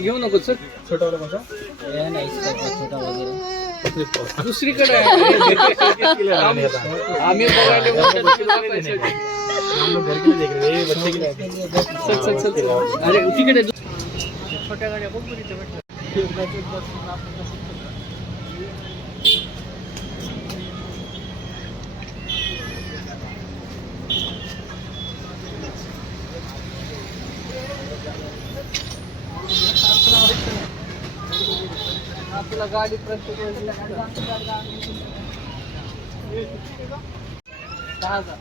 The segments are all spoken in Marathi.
घेऊ नको सर. छोटा वाला कसा नाही, छोटा वगैरे दुसरीकडे आहे. आम्ही अरे तिकडे छोट्या गाड्या बघ बरी आपला गाडी प्रत्येक 10,000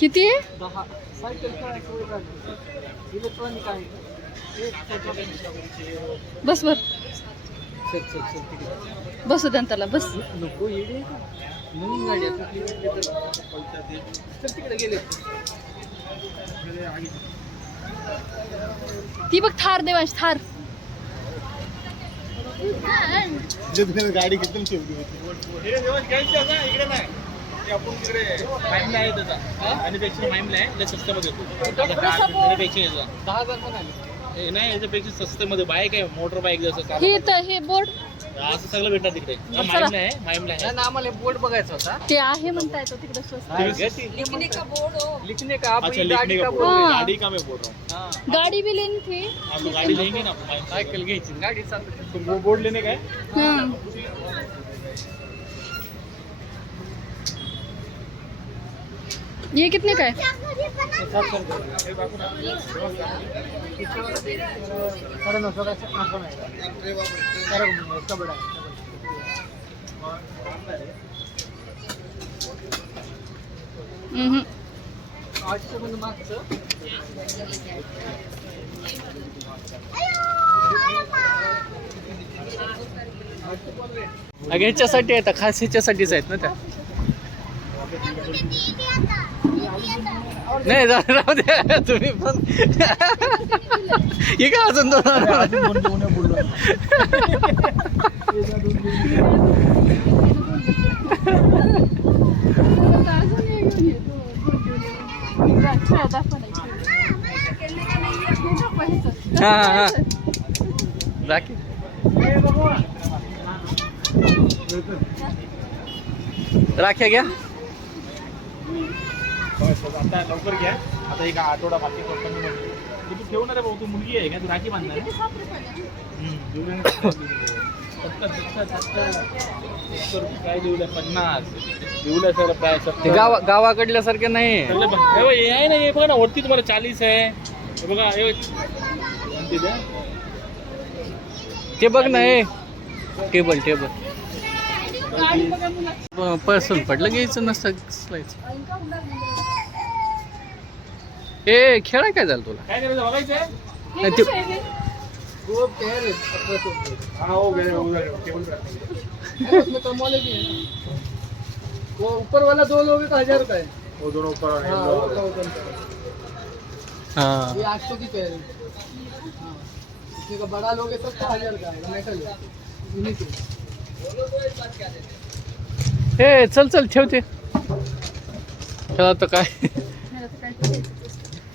किती आहे? 10 सायकल इलेक्ट्रॉनिक आहे. बस बर चल बसू द्या त्याला बस. नको येडे नवीन गाडी आहे तिकडे गेले. ती बघ थार देवांश थार. गाडी एकदम ठेवली होती. इकडे नाही आपण तिकडे माईमला आहे त्याचा आणि पेक्षा माईमला आहे त्या स्वस्तामध्ये येतो. 10,000 म्हणाले. नाही याच्यापेक्षा स्वस्तामध्ये बाईक आहे मोटर बाईक जसं हे बोर्ड असं सगळं भेटणार तिकडे. माईमला आहे नाही ना, आम्हाला बोर्ड बघायचा होता. ते आहे म्हणता येतो तिकडे स्वस्त. लिखने का बोर्ड लिखने का आप अच्छा गाड़ी का बोर्ड. हाँ. गाड़ी का मैं बोल रहा हूँ. गाडी भी लेनी थी. आप लोग गाड़ी लेंगे ना सायकल घ्यायची गाडी चालते. वो बोर्ड लेने का है. हम्म. ये कितने का है? 700 ह्याच्यासाठी आहेत खास ह्याच्यासाठीच आहेत ना त्या. नाही राहू द्या तुम्ही पण. हे काय अजून दोन हा राखी. राख्या घ्या आता लवकर घ्या. आता एक आठवडा बाकी तू ठेवणार आहे भाऊ. तू मुलगी आहे का तू राखी बांधणार आहे. काय देऊल्या 50 देऊल्या सर प्राय गावाकडल्यासारखे नाही. हे आहे ना हे बघा ना वरती तुम्हाला 40 आहे. हे बघा ते बघ ना हे टेबल पर्सन पडलं घ्यायचं नसतं. ए खेळा काय झालं तुला. काय करायचं बघायचं आहे. वो ऊपर वाला 2 लोगे तो 1000 का है. वो दोनों ऊपर हाँ ये 800 की पैर. इसमें का बड़ा लोगे तो 1000 का है मेटल है. ए चल ठेवते. चला तर काय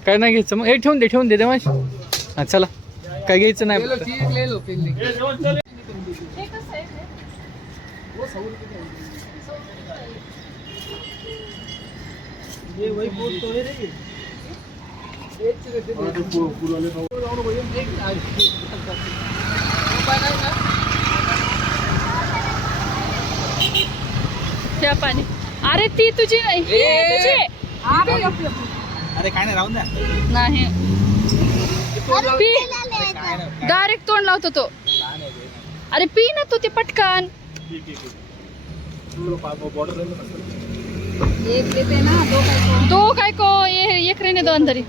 काय नाही घ्यायचं मग. हे ठेवून दे देवांश. हा चला काय घ्यायचं नाही. ये वही बोल तो है रे. त्या पाणी. अरे ती तुझी नाही. अरे काय नाही राहून द्या. नाही पी डायरेक्ट तोंड लावतो तो. अरे पी ना तू ते पटकन. बॉर्डर दो काय को ये एक रहने दो अंदर ही.